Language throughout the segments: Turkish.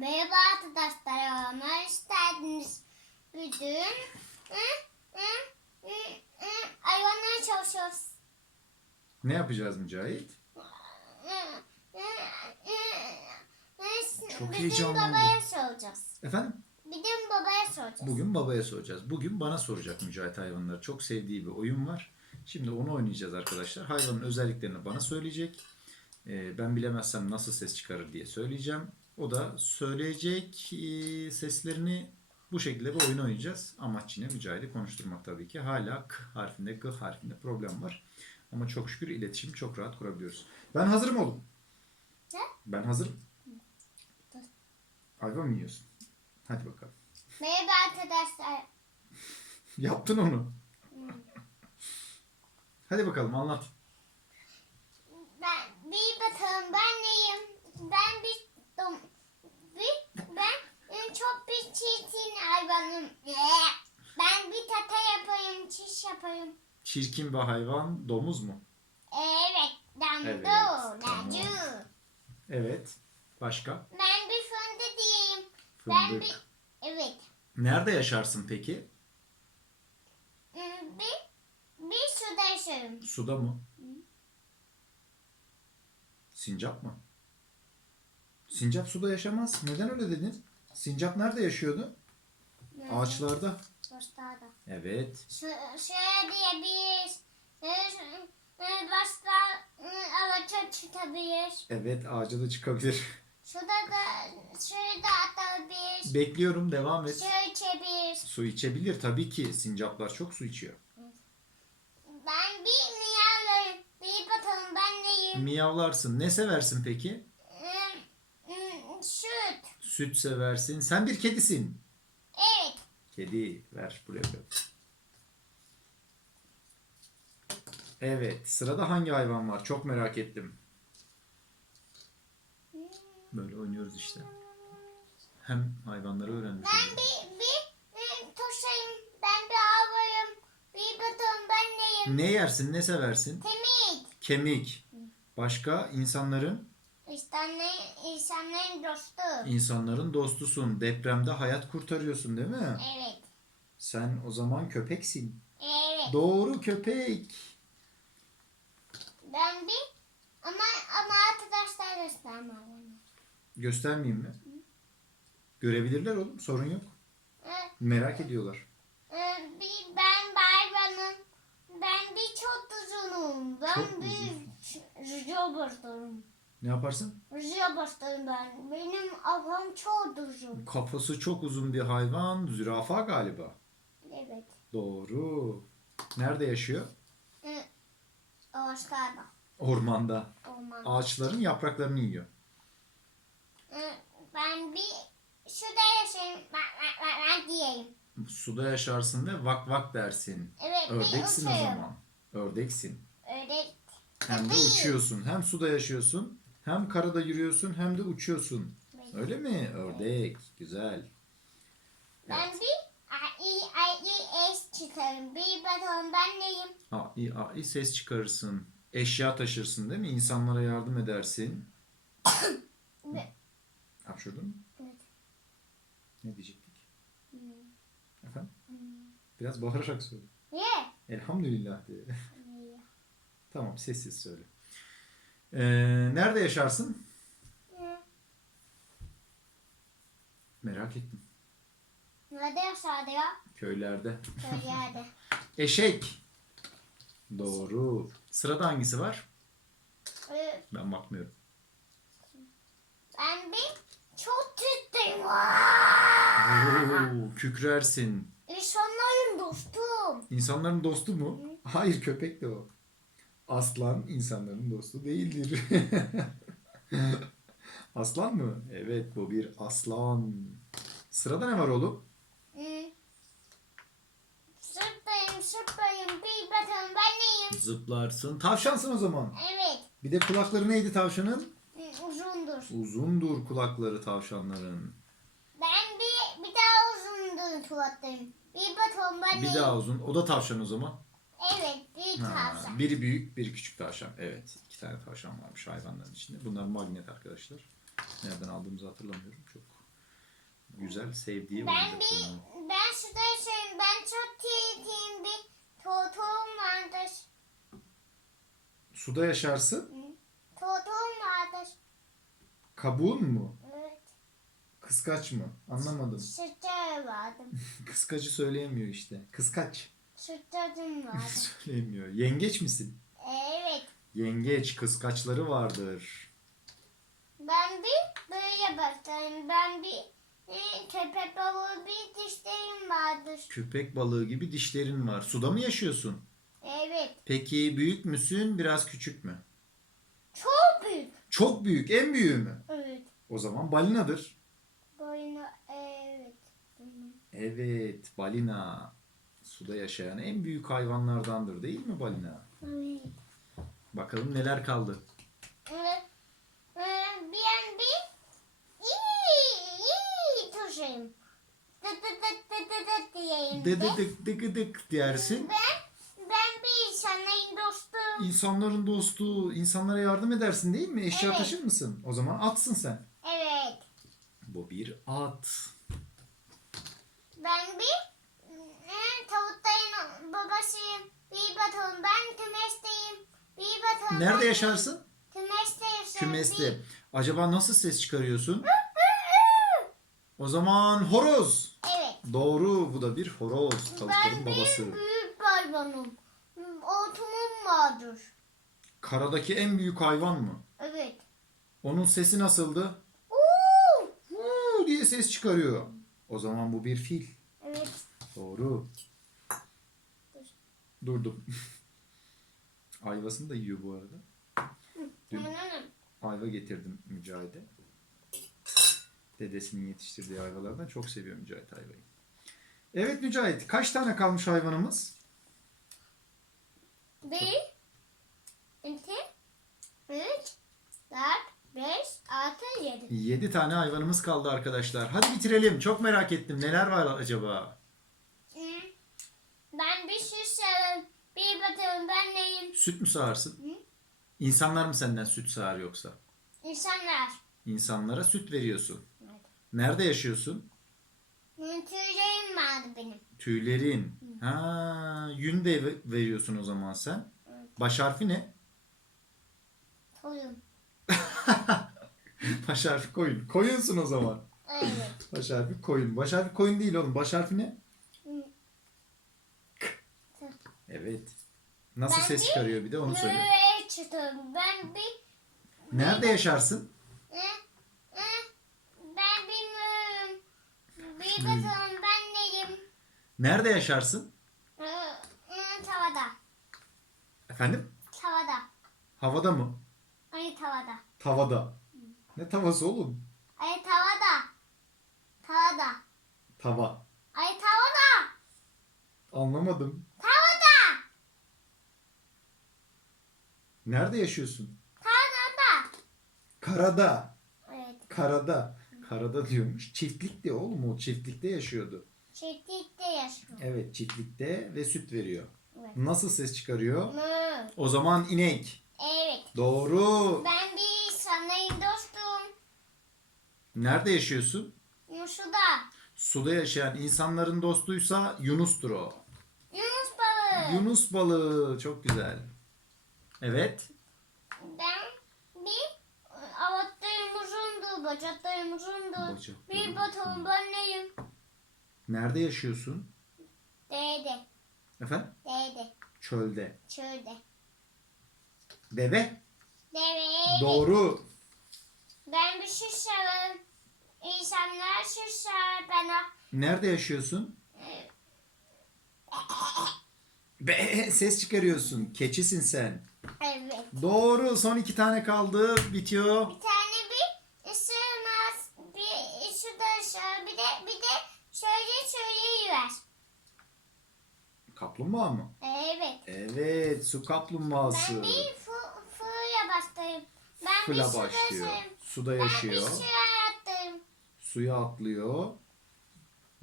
Merhaba arkadaşlar, hoş geldiniz. Bugün hayvanlara çalışıyoruz. Ne yapacağız Mücahit? Çok de heyecanlandım. babaya soracağız. Efendim? De babaya soracağız. Bugün babaya soracağız. Bugün bana soracak Mücahit hayvanları. Çok sevdiği bir oyun var. Şimdi onu oynayacağız arkadaşlar. Hayvanın özelliklerini bana söyleyecek. Ee, ben bilemezsem nasıl ses çıkarır diye söyleyeceğim. O da söyleyecek e, seslerini bu şekilde bir oyun oynayacağız. Amaç yine Mücahit'i konuşturmak tabii ki. Hala K harfinde, G harfinde problem var. Ama çok şükür iletişim çok rahat kurabiliyoruz. Ben hazırım oğlum. Ne? Ben hazırım. Hayvan mı yiyorsun? Hadi bakalım. Merhaba arkadaşlar. Yaptın onu. Hadi bakalım anlat. Ben bir bakalım ben neyim? Ben bir dom, bir ben e, çok bir çirkin hayvanım. Ben bir tata yaparım, çiş yaparım. Çirkin bir hayvan domuz mu? Evet, damdo, Evet, tamam. Evet. Başka? Ben bir fındık diyeyim. Ben Fındık. bir, evet. Nerede yaşarsın peki? Hmm, Bir, bir suda yaşarım. Suda mı? Sincap mı? Sincap suda yaşamaz. Neden öyle dedin? Sincap nerede yaşıyordu? Ağaçlarda. Başlarda. Evet. Şu, şöyle diyebiliriz. Şöyle, şöyle başka ağaça çıkabilir. Evet ağaca da çıkabilir. Şurada da şöyle da atabilir. Bekliyorum devam et. Şöyle içebilir. Su içebilir tabii ki. Sincaplar çok su içiyor. Ben bir miyavlarım. Bir bakalım ben neyim? Miyavlarsın. Ne seversin peki? Süt. Seversin. Sen bir kedisin. Evet. Kedi ver buraya koy. Evet sırada hangi hayvan var? Çok merak ettim. Böyle oynuyoruz işte. Hem hayvanları öğrenmiş Ben oluyoruz. bir, bir, bir tuşayım. Ben bir avayım. Bir bakalım ben neyim? Ne yersin? Ne seversin? Temik. Kemik. Başka İnsanların, insanların dostu. insanların dostusun. Depremde hayat kurtarıyorsun değil mi? Evet. Sen o zaman köpeksin. Evet. Doğru köpek. Ben bir ama ama arkadaşlar göstermem. Göstermeyeyim mi? Görebilirler oğlum. Sorun yok. Ee, Merak ediyorlar. e, bir ben bayramım. Ben bir çok uzunum. Ben Çok bir bastırım. Ne yaparsın? Rüzgar bastırım ben. Benim ablam çok uzun. Kafası çok uzun bir hayvan. Zürafa galiba. Evet. Doğru. Nerede yaşıyor? Ee, Ağaçlarda. Ormanda. Orman. Ağaçların yapraklarını yiyor. Ee, ben bir şurada yaşayayım. Ben, ben, ben, ben diyeyim. Suda yaşarsın ve vak vak dersin. Evet. bir Ördeksin o uçuyorum. zaman. Ördeksin. Öyle. Hem de uçuyorsun. Hem suda yaşıyorsun. Hem karada yürüyorsun hem de uçuyorsun. Öyle mi? Ördek. Güzel. Ben bir A, I, I, I, S çıkarım. Bir bakalım ben neyim? Ai, ai ses çıkarırsın. Eşya taşırsın değil mi? İnsanlara yardım edersin. Ne? Hapşurdun mu? Evet. Ne diyecektik? Hmm. Efendim? Biraz bağırarak söyle. Ye. Elhamdülillah diye. Ye. Tamam sessiz söyle. Ee, nerede yaşarsın? Hı. Merak ettim. Nerede yaşardı ya? Köylerde. Köylerde. Eşek. Doğru. Sırada hangisi var? Ee, Ben bakmıyorum. ben bir çok tüttüm. Oo, kükrersin. İnsanların dostum. İnsanların dostu mu? Hayır köpek de o. Aslan insanların dostu değildir. aslan mı? Evet bu bir aslan. Sırada ne var oğlum? Sırtlayım sırtlayım. Bir bakalım ben neyim? Zıplarsın. Tavşansın o zaman. Evet. Bir de kulakları neydi tavşanın? Hı, Uzundur. Uzundur kulakları tavşanların. Ben bir, bir daha uzundur tuvaletteyim. Bir bakalım ben Bir neyim? daha uzun. O da tavşan o zaman. Ha, tavşan. biri büyük, biri küçük tavşan. Evet, iki tane tavşan varmış hayvanların içinde. Bunlar magnet arkadaşlar. Nereden aldığımızı hatırlamıyorum. Çok güzel sevdiği Ben bir ben şurada söyleyeyim. Ben çok sevdiğim bir tortuğum vardır. Suda yaşarsın. Tortuğum vardır. Kabuğun mu? Evet. Kıskaç mı? Anlamadım. Sütler vardı. Kıskacı söyleyemiyor işte. Kıskaç. Sütlerim vardı. Söyleyemiyor. Yengeç misin? evet. Yengeç kıskaçları vardır. Ben bir böyle başlarım. Ben bir e, köpek balığı bir dişlerim vardır. Köpek balığı gibi dişlerin var. Suda mı yaşıyorsun? Evet. Peki büyük müsün, biraz küçük mü? Çok büyük. Çok büyük, en büyüğü mü? Evet. O zaman balinadır. Boynu evet. Evet, balina. Suda yaşayan en büyük hayvanlardandır değil mi balina? Evet. Bakalım neler kaldı. Ben bir iyi tuşayım. Dıt dıt dıt dıt dıt diyeyim de. Dık dık dık dersin. Ben, ben bir insanların dostum. İnsanların dostu, insanlara yardım edersin değil mi? Eşya Evet. taşır mısın? O zaman atsın sen. Evet. Bu bir at. Ben bir tavukların babasıyım. Bir bakalım ben kümesteyim. Bir bakalım Nerede ben yaşarsın? Kümeste yaşarım. Kümeste. Acaba nasıl ses çıkarıyorsun? O zaman horoz. Evet. Doğru, bu da bir horoz. Ben Tavukların bir babası. büyük hayvanım. Otumum vardır. Karadaki en büyük hayvan mı? Evet. Onun sesi nasıldı? Huu diye ses çıkarıyor. O zaman bu bir fil. Evet. Doğru. Dur. Durdum. Ayvasını da yiyor bu arada. Dün ayva getirdim Mücahit'e. Dedesinin yetiştirdiği ayvalardan çok seviyor Mücahit ayvayı. Evet Mücahit, kaç tane kalmış hayvanımız? Bir, iki, üç, dört, beş, altı, yedi. 7 tane hayvanımız kaldı arkadaşlar. Hadi bitirelim. Çok merak ettim. Neler var acaba? Ben bir şey severim. Bir bakalım ben neyim? Süt mü sağarsın? Hı. İnsanlar mı senden süt sağar yoksa? İnsanlar. İnsanlara süt veriyorsun. Evet. Nerede yaşıyorsun? Tüylerim vardı benim. Tüylerin. Ha, yün de ve- veriyorsun o zaman sen. Baş harfi ne? Toyum. Baş harfi koyun. Koyunsun o zaman. Evet. Baş harfi koyun. Baş harfi koyun değil oğlum. Baş harfi ne? Hı. Evet. Nasıl Ben ses bir- çıkarıyor bir de onu söyle. Böyle çıktım. Ben bir Nerede yaşarsın? e, e, ben bilmiyorum. Bir bakalım ben neyim? Nerede yaşarsın? E, e, tavada. Efendim? Tavada. Havada mı? Ay tavada. Tavada. Ne tavası oğlum? Ay tavada. Tavada. Tava. Ay tavada. Anlamadım. Tavada. Nerede yaşıyorsun? Tavada. Karada. Evet. Karada. Karada diyormuş. Çiftlikte oğlum o çiftlikte yaşıyordu. Çiftlikte yaşıyorum. Evet çiftlikte ve süt veriyor. Evet. Nasıl ses çıkarıyor? Mı. O zaman inek. Evet. Doğru. Ben bir sanayım dostum. Nerede yaşıyorsun? Yuşuda. Suda yaşayan insanların dostuysa Yunus'tur o. Yunus balığı. Yunus balığı. Çok güzel. Evet. Ben bir avatlarım uzundu, bacaklarım uzundu. Bacaklarım Bir bakalım ben neyim? Nerede yaşıyorsun? Dede, Efendim? dede, Çölde. çölde. Deve. Deve. Doğru. Ben bir severim. İnsanlar sever bana. Nerede yaşıyorsun? Be ses çıkarıyorsun. Keçisin sen. Evet. Doğru. Son iki tane kaldı. Bitiyor. Bir tane bir ısırmaz, bir ısırır, bir de bir de şöyle şöyle yiyor. Kaplumbağa mı? Evet. Evet. Su kaplumbağası. Ben bir fu, fuya bastım. Ben Fıla bir suda başlıyor. yaşarım. Suda Ben bir yaşıyor. suya yattım. Suya atlıyor.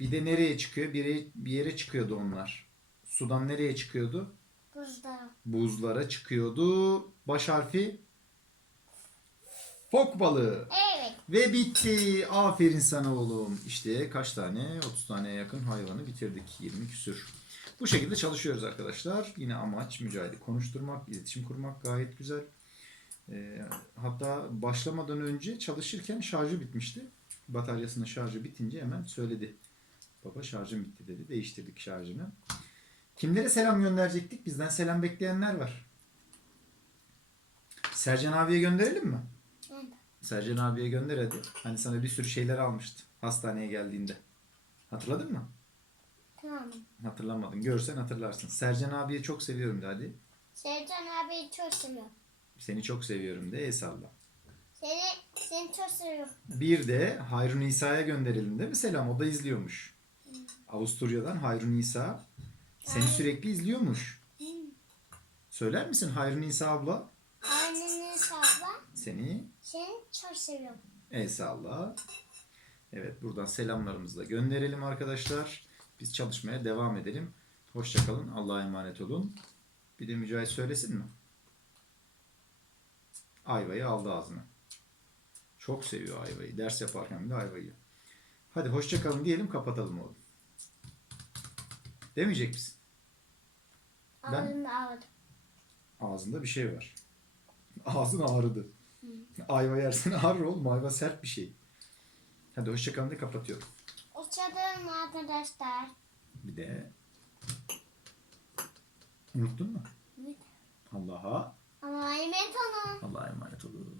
Bir de nereye çıkıyor? Bir bir yere çıkıyordu onlar. Sudan nereye çıkıyordu? Buzda. Buzlara çıkıyordu. Baş harfi Fok balığı. Evet. Ve bitti. Aferin sana oğlum. İşte kaç tane? 30 taneye yakın hayvanı bitirdik. 20 küsür. Bu şekilde çalışıyoruz arkadaşlar. Yine amaç mücadele konuşturmak, iletişim kurmak gayet güzel. Ee, hatta başlamadan önce çalışırken şarjı bitmişti. Bataryasının şarjı bitince hemen söyledi. Baba şarjım bitti dedi. Değiştirdik şarjını. Kimlere selam gönderecektik? Bizden selam bekleyenler var. Sercan abiye gönderelim mi? Evet. Sercan abiye gönder hadi. Hani sana bir sürü şeyler almıştı hastaneye geldiğinde. Hatırladın mı? Tamam. Hatırlamadın. Görsen hatırlarsın. Sercan abiye çok seviyorum de hadi. Sercan abi çok seviyorum. Seni çok seviyorum de el salla. Seni, seni çok seviyorum. Bir de Hayrun İsa'ya gönderelim değil mi selam? O da izliyormuş. Avusturya'dan Hayrun İsa. Seni sürekli izliyormuş. Söyler misin Hayrun İsa abla? Annenin sabah Seni seni çok seviyorum. el salla. Evet buradan selamlarımızı da gönderelim arkadaşlar. Biz çalışmaya devam edelim. Hoşçakalın. Allah'a emanet olun. Bir de Mücahit söylesin mi? Ayvayı aldı ağzına. Çok seviyor ayvayı. Ders yaparken bile ayvayı. Hadi hoşçakalın diyelim kapatalım oğlum. Demeyecek misin? Ben- ağladım. Ağzında bir şey var. Ağzın ağrıdı. Ayva yersen ağrır oğlum. Ayva sert bir şey. Hadi hoşçakalın de kapatıyorum. Uçalım arkadaşlar. Bir de unuttun mu? Evet. Allah'a Ama Ahmet Hanım. Allah'a emanet olun.